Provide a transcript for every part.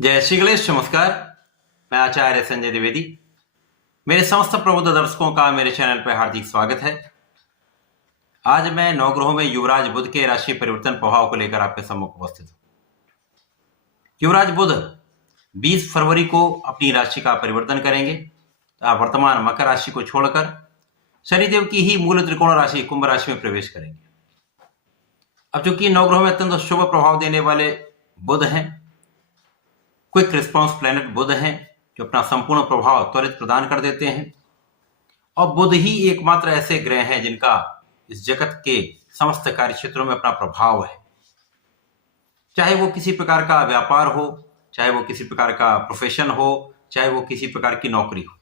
जय श्री गणेश। नमस्कार। मैं आचार्य संजय द्विवेदी। मेरे समस्त प्रबुद्ध दर्शकों का मेरे चैनल पर हार्दिक स्वागत है। आज मैं नवग्रहों में युवराज बुध के राशि परिवर्तन प्रभाव को लेकर आपके सम्मुख उपस्थित हूं। युवराज बुध 20 फरवरी को अपनी राशि का परिवर्तन करेंगे। वर्तमान मकर राशि को छोड़कर शनिदेव की ही मूल त्रिकोण राशि कुंभ राशि में प्रवेश करेंगे। अब चूंकि नवग्रहों में अत्यंत शुभ प्रभाव देने वाले बुध हैं, क्विक रिस्पांस प्लैनेट बुध हैं जो अपना संपूर्ण प्रभाव त्वरित प्रदान कर देते हैं, और बुध ही एकमात्र ऐसे ग्रह हैं जिनका इस जगत के समस्त कार्य क्षेत्रों में अपना प्रभाव है। चाहे वो किसी प्रकार का व्यापार हो, चाहे वो किसी प्रकार का प्रोफेशन हो, चाहे वो किसी प्रकार की नौकरी हो,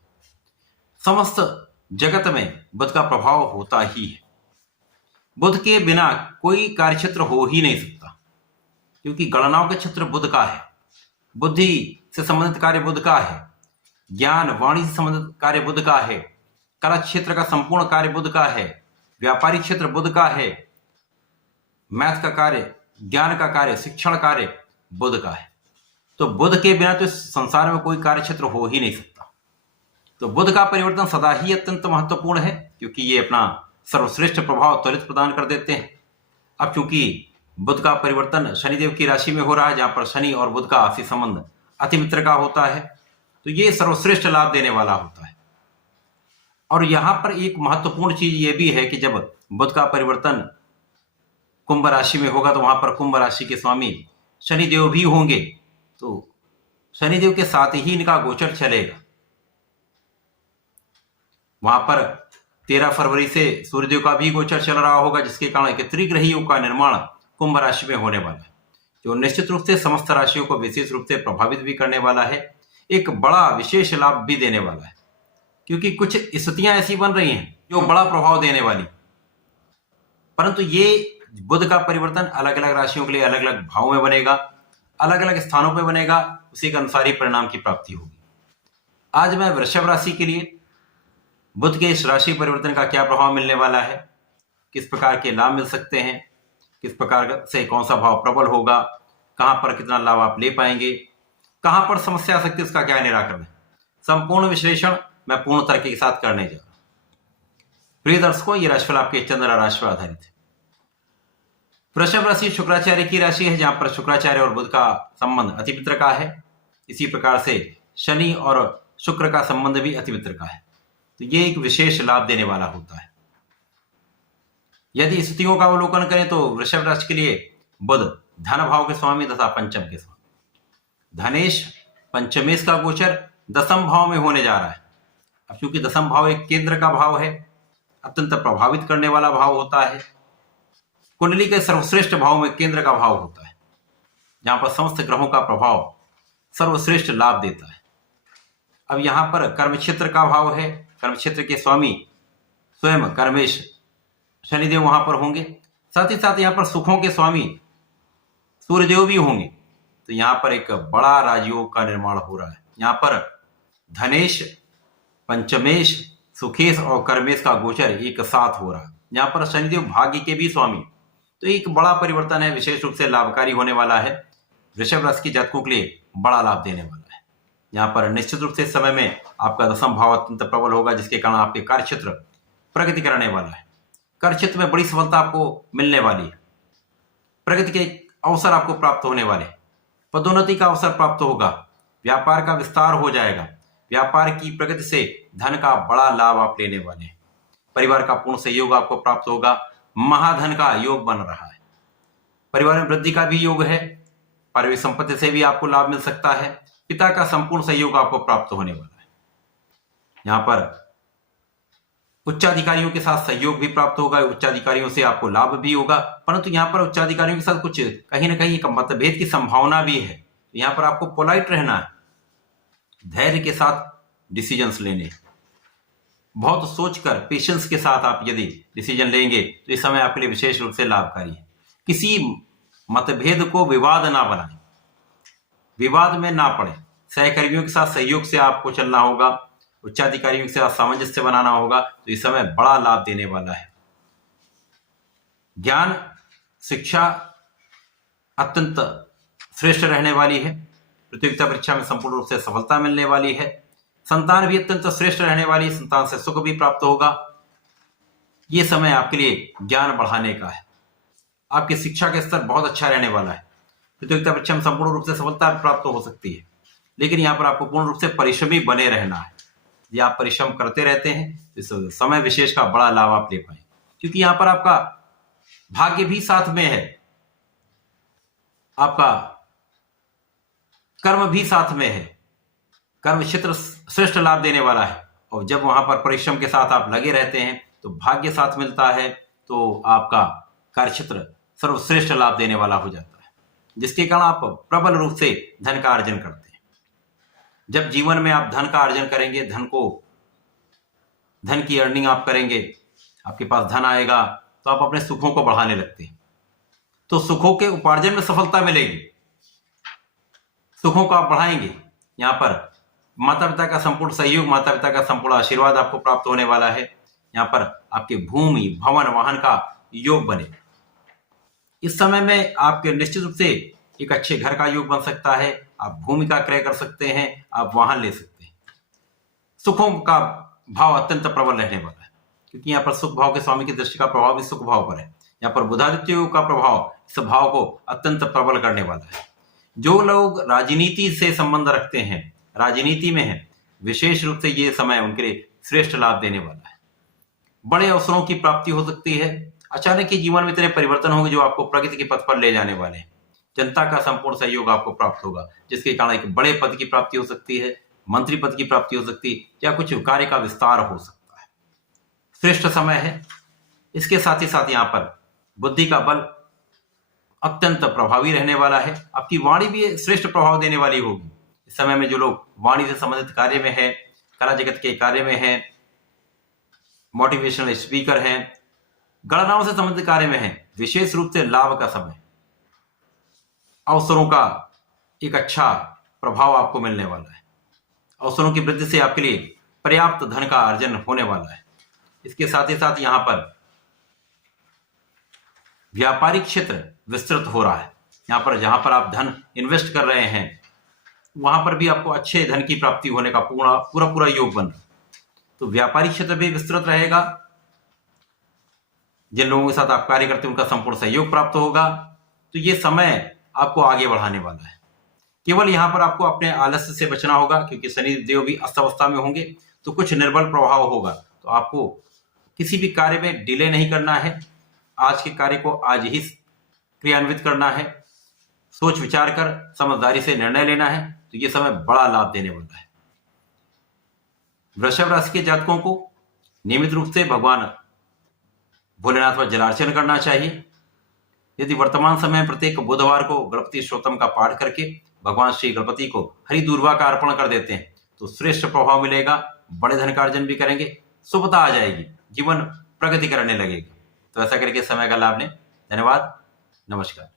समस्त जगत में बुध का प्रभाव होता ही है। बुध के बिना कोई कार्य क्षेत्र हो ही नहीं सकता, क्योंकि गणनाओं का क्षेत्र बुध का है, बुद्धि से संबंधित कार्य बुध का है, ज्ञान वाणी से संबंधित कार्य बुध का है, कला क्षेत्र का संपूर्ण कार्य बुध का है, व्यापारिक क्षेत्र बुध का है, मैथ का कार्य, ज्ञान का कार्य, शिक्षण कार्य बुध का है। तो बुध के बिना तो इस संसार में कोई कार्य क्षेत्र हो ही नहीं सकता। तो बुध का परिवर्तन सदा ही अत्यंत महत्वपूर्ण है, क्योंकि ये अपना सर्वश्रेष्ठ प्रभाव त्वरित प्रदान कर देते हैं। अब चूंकि बुध का परिवर्तन शनिदेव की राशि में हो रहा है, जहां पर शनि और बुध का आपसी संबंध अति मित्र का होता है, तो ये सर्वश्रेष्ठ लाभ देने वाला होता है। और यहां पर एक महत्वपूर्ण चीज ये भी है कि जब बुध का परिवर्तन कुंभ राशि में होगा तो वहां पर कुंभ राशि के स्वामी शनिदेव भी होंगे, तो शनिदेव के साथ ही इनका गोचर चलेगा। वहां पर 13 फरवरी से सूर्यदेव का भी गोचर चल रहा होगा, जिसके कारण एक त्रिग्रहियों का निर्माण कुंभ राशि में होने वाला है, जो निश्चित रूप से समस्त राशियों को विशेष रूप से प्रभावित भी करने वाला है, एक बड़ा विशेष लाभ भी देने वाला है, क्योंकि कुछ स्थितियां ऐसी बन रही हैं जो बड़ा प्रभाव देने वाली। परंतु ये बुध का परिवर्तन अलग अलग राशियों के लिए अलग अलग भाव में बनेगा, अलग अलग स्थानों पर बनेगा, उसी के अनुसार ही परिणाम की प्राप्ति होगी। आज मैं वृषभ राशि के लिए बुध के इस राशि परिवर्तन का क्या प्रभाव मिलने वाला है, किस प्रकार के लाभ मिल सकते हैं, किस प्रकार से कौन सा भाव प्रबल होगा, कहां पर कितना लाभ आप ले पाएंगे, कहां पर समस्या आ सकती है, उसका क्या निराकरण है, संपूर्ण विश्लेषण मैं पूर्ण तरीके के साथ करने जा रहा हूं। प्रिय दर्शकों, ये राशिफल आपके चंद्र राशि पर आधारित है। वृषभ राशि शुक्राचार्य की राशि है, जहां पर शुक्राचार्य और बुध का संबंध अति मित्र का है। इसी प्रकार से शनि और शुक्र का संबंध भी अति मित्र का है, तो ये एक विशेष लाभ देने वाला होता है। यदि स्थितियों का अवलोकन करें तो वृषभ राशि के लिए बुध धन भाव के स्वामी तथा पंचम के स्वामी, धनेश पंचमेश का गोचर दसम भाव में होने जा रहा है। अब क्योंकि दसम भाव एक केंद्र का भाव है, अत्यंत प्रभावित करने वाला भाव होता है, कुंडली के सर्वश्रेष्ठ भाव में केंद्र का भाव होता है, जहां पर समस्त ग्रहों का प्रभाव सर्वश्रेष्ठ लाभ देता है। अब यहां पर कर्म क्षेत्र का भाव है, कर्म क्षेत्र के स्वामी स्वयं कर्मेश शनिदेव वहां पर होंगे, साथ ही साथ यहां पर सुखों के स्वामी सूर्यदेव भी होंगे। तो यहां पर एक बड़ा राजयोग का निर्माण हो रहा है। यहां पर धनेश पंचमेश सुखेश और कर्मेश का गोचर एक साथ हो रहा है। यहां पर शनिदेव भाग्य के भी स्वामी, तो एक बड़ा परिवर्तन है, विशेष रूप से लाभकारी होने वाला है। वृषभ राशि के जातकों के लिए बड़ा लाभ देने वाला है। यहाँ पर निश्चित रूप से इस समय में आपका दसम भाव अत्यंत प्रबल होगा, जिसके कारण आपके कार्य क्षेत्र प्रगति करने वाला है। कार्य क्षेत्र में बड़ी सफलता आपको मिलने वाली है, प्रगति के अवसर आपको प्राप्त होने वाले, पदोन्नति का अवसर प्राप्त होगा, व्यापार का विस्तार हो जाएगा, व्यापार की प्रगति से धन का बड़ा लाभ आप लेने वाले हैं, परिवार का पूर्ण सहयोग आपको प्राप्त होगा, महाधन का योग बन रहा है, परिवार में वृद्धि का भी योग है, पारिवारिक संपत्ति से भी आपको लाभ मिल सकता है, पिता का संपूर्ण सहयोग आपको प्राप्त होने वाला है। यहाँ पर उच्चाधिकारियों के साथ सहयोग भी प्राप्त होगा, उच्चाधिकारियों से आपको लाभ भी होगा, परंतु यहाँ पर उच्चाधिकारियों के साथ कुछ कहीं ना कहीं एक मतभेद की संभावना भी है। यहाँ पर आपको पोलाइट रहना है, धैर्य के साथ डिसीजंस लेने, बहुत सोचकर पेशेंस के साथ आप यदि डिसीजन लेंगे तो इस समय आपके लिए विशेष रूप से लाभकारी है। किसी मतभेद को विवाद ना बनाएं, विवाद में ना पड़े, सहकर्मियों के साथ सहयोग से आपको चलना होगा, उच्चाधिकारियों के साथ सामंजस्य बनाना होगा, तो इस समय बड़ा लाभ देने वाला है। ज्ञान शिक्षा अत्यंत श्रेष्ठ रहने वाली है। प्रतियोगिता परीक्षा में संपूर्ण रूप से सफलता मिलने वाली है। संतान भी अत्यंत श्रेष्ठ रहने वाली है, संतान से सुख भी प्राप्त होगा। ये समय आपके लिए ज्ञान बढ़ाने का है। आपकी शिक्षा का स्तर बहुत अच्छा रहने वाला है। प्रतियोगिता परीक्षा में संपूर्ण रूप से सफलता प्राप्त हो सकती है, लेकिन यहाँ पर आपको पूर्ण रूप से परिश्रमी बने रहना है। यदि आप परिश्रम करते रहते हैं इस समय विशेष का बड़ा लाभ आप ले पाए, क्योंकि यहाँ पर आपका भाग्य भी साथ में है, आपका कर्म भी साथ में है। कर्म क्षेत्र श्रेष्ठ लाभ देने वाला है, और जब वहां पर परिश्रम के साथ आप लगे रहते हैं तो भाग्य साथ मिलता है, तो आपका कार्य क्षेत्र सर्वश्रेष्ठ लाभ देने वाला हो जाता है, जिसके कारण आप प्रबल रूप से धन का अर्जन करते हैं। जब जीवन में आप धन का अर्जन करेंगे, धन की अर्निंग आप करेंगे, आपके पास धन आएगा, तो आप अपने सुखों को बढ़ाने लगते हैं, तो सुखों के उपार्जन में सफलता मिलेगी। सुखों को आप बढ़ाएंगे। यहाँ पर माता पिता का संपूर्ण सहयोग, माता पिता का संपूर्ण आशीर्वाद आपको प्राप्त होने वाला है। यहाँ पर आपके भूमि, भवन, वाहन का योग बने। इस समय में आपके निश्चित रूप से एक अच्छे घर का योग बन सकता है। आप भूमि का क्रय कर सकते हैं, आप वाहन ले सकते हैं। सुखों का भाव अत्यंत प्रबल रहने वाला है, क्योंकि यहाँ पर सुख भाव के स्वामी की दृष्टि का प्रभाव भी सुख भाव पर है। यहाँ पर बुधादित्य योग का प्रभाव इस भाव को अत्यंत प्रबल करने वाला है। जो लोग राजनीति से संबंध रखते हैं, राजनीति में है, विशेष रूप से ये समय उनके लिए श्रेष्ठ लाभ देने वाला है। बड़े अवसरों की प्राप्ति हो सकती है। अचानक ही जीवन में इतने परिवर्तन होंगे जो आपको प्रगति के पथ पर ले जाने वाले हैं। जनता का संपूर्ण सहयोग आपको प्राप्त होगा, जिसके कारण एक बड़े पद की प्राप्ति हो सकती है, मंत्री पद की प्राप्ति हो सकती है, या कुछ कार्य का विस्तार हो सकता है। श्रेष्ठ समय है। इसके साथ ही साथ यहाँ पर बुद्धि का बल अत्यंत प्रभावी रहने वाला है। आपकी वाणी भी श्रेष्ठ प्रभाव देने वाली होगी। इस समय में जो लोग वाणी से संबंधित कार्य में है, कला जगत के कार्य में है, मोटिवेशनल स्पीकर हैं, गणनाओं से संबंधित कार्य में है, विशेष रूप से लाभ का समय, अवसरों का एक अच्छा प्रभाव आपको मिलने वाला है। अवसरों की वृद्धि से आपके लिए पर्याप्त धन का अर्जन होने वाला है। इसके साथ ही साथ यहाँ पर व्यापारिक क्षेत्र विस्तृत हो रहा है। यहाँ पर जहां पर आप धन इन्वेस्ट कर रहे हैं, वहां पर भी आपको अच्छे धन की प्राप्ति होने का पूरा योग बन रहा है। तो व्यापारिक क्षेत्र भी विस्तृत रहेगा। जिन लोगों के साथ आप कार्य करते हैं उनका संपूर्ण सहयोग प्राप्त होगा। तो ये समय आपको आगे बढ़ाने वाला है। केवल यहाँ पर आपको अपने आलस्य से बचना होगा, क्योंकि शनि देव भी अस्तवस्था में होंगे, तो कुछ निर्बल प्रभाव होगा। तो आपको किसी भी कार्य में डिले नहीं करना है। आज के कार्य को आज ही क्रियान्वित करना है। सोच विचार कर समझदारी से निर्णय लेना है। तो ये समय बड़ा लाभ देने वाला है। वृषभ राशि के जातकों को नियमित रूप से भगवान भोलेनाथ पर जलार्चन करना चाहिए। यदि वर्तमान समय में प्रत्येक बुधवार को गणपति स्तोत्रम का पाठ करके भगवान श्री गणपति को हरि दूर्वा का अर्पण कर देते हैं, तो श्रेष्ठ प्रभाव मिलेगा। बड़े धन का अर्जन भी करेंगे, शुभता आ जाएगी, जीवन प्रगति करने लगेगा। तो ऐसा करके समय का लाभ लें। धन्यवाद, नमस्कार।